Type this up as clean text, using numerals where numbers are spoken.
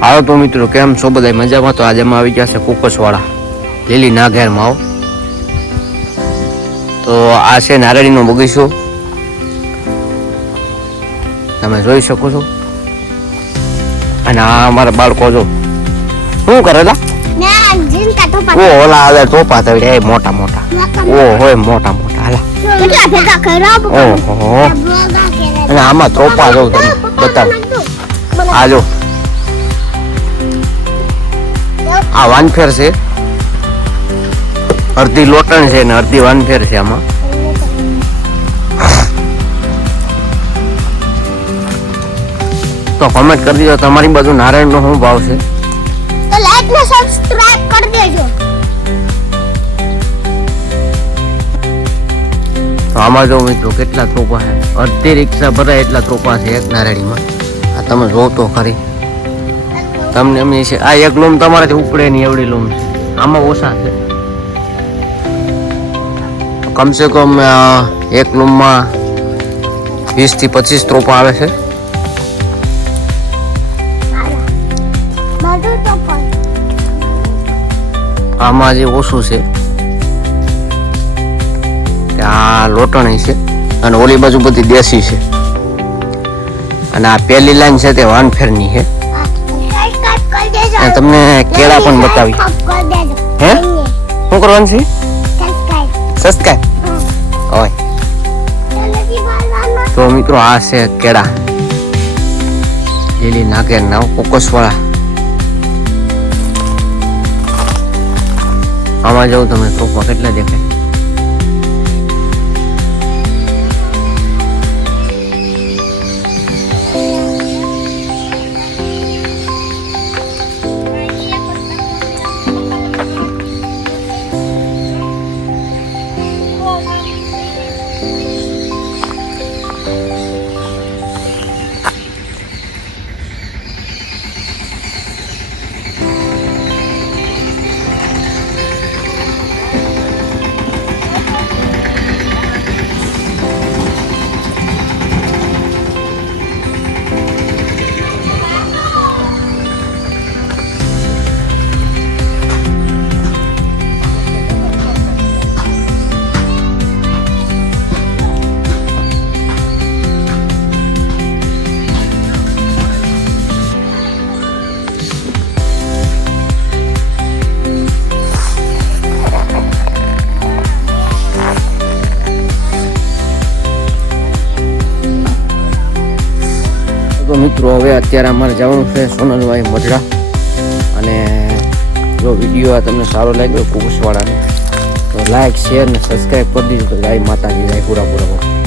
હાલો તો મિત્રો, કેમ છો બધા? મજામાં? તો આજે અમે આવી ગયા છે કુકસવાડા લીલી નાગેરમાં. આવો તો આ છે નારળીનો બગીચો, તમે જોઈ શકો છો. અને આ અમારા બાળકો જો શું કરેલા ઓલા હવે ટોપા તળે મોટા મોટા હોય મોટા મોટા હાલા. ઓહો, અને આમાં ટોપા જો તમે બતાવો. આ જો આ વાનફેર છે, અડધી લોટણ છે ને અડધી વાનફેર છે. આમાં તો કોમેન્ટ કરી દીધો તમારી બાજુ નારાયણનો શું ભાવ છે. તો લાઈક ને સબસ્ક્રાઇબ કરી દેજો. તો આમાં જો મિત્રો કેટલા થોપા છે, અડધી રિક્ષા ભરાય એટલા થોપા છે એક નારાયણીમાં. આ તમે જો તો ખરી, તમને એમ છે આ એક લૂમ તમારાથી ઉપડે નહીં એવડી લૂમ છે. આમાં ઓછા છે, કમસે કમ એક લૂમમાં 20 થી 25 ત્રોપા આવે છે. આમાં જે ઓછું છે આ લોટણી છે, અને ઓલી બાજુ બધી દેશી છે. અને આ પહેલી લાઈન છે તે વાનફેરની છે. તમને કેળા પણ બતાવી. હે શું કરવાનું છે? સબસ્ક્રાઇબ હોય. તો મિત્રો આ છે કેળા લીલી નાગેરના કોકસવાળા. આમાં જાઉં તમે થોપા કેટલા દેખાય. તો મિત્રો હવે અત્યારે અમારે જવાનું છે સોનલભાઈ મઢડા. અને જો વિડીયો તમને સારો લાગ્યો કુકસવાડાનો તો લાઈક શેર ને સબસ્ક્રાઈબ કરી દીધું. તો ગાય માતાજી જાય પૂરા.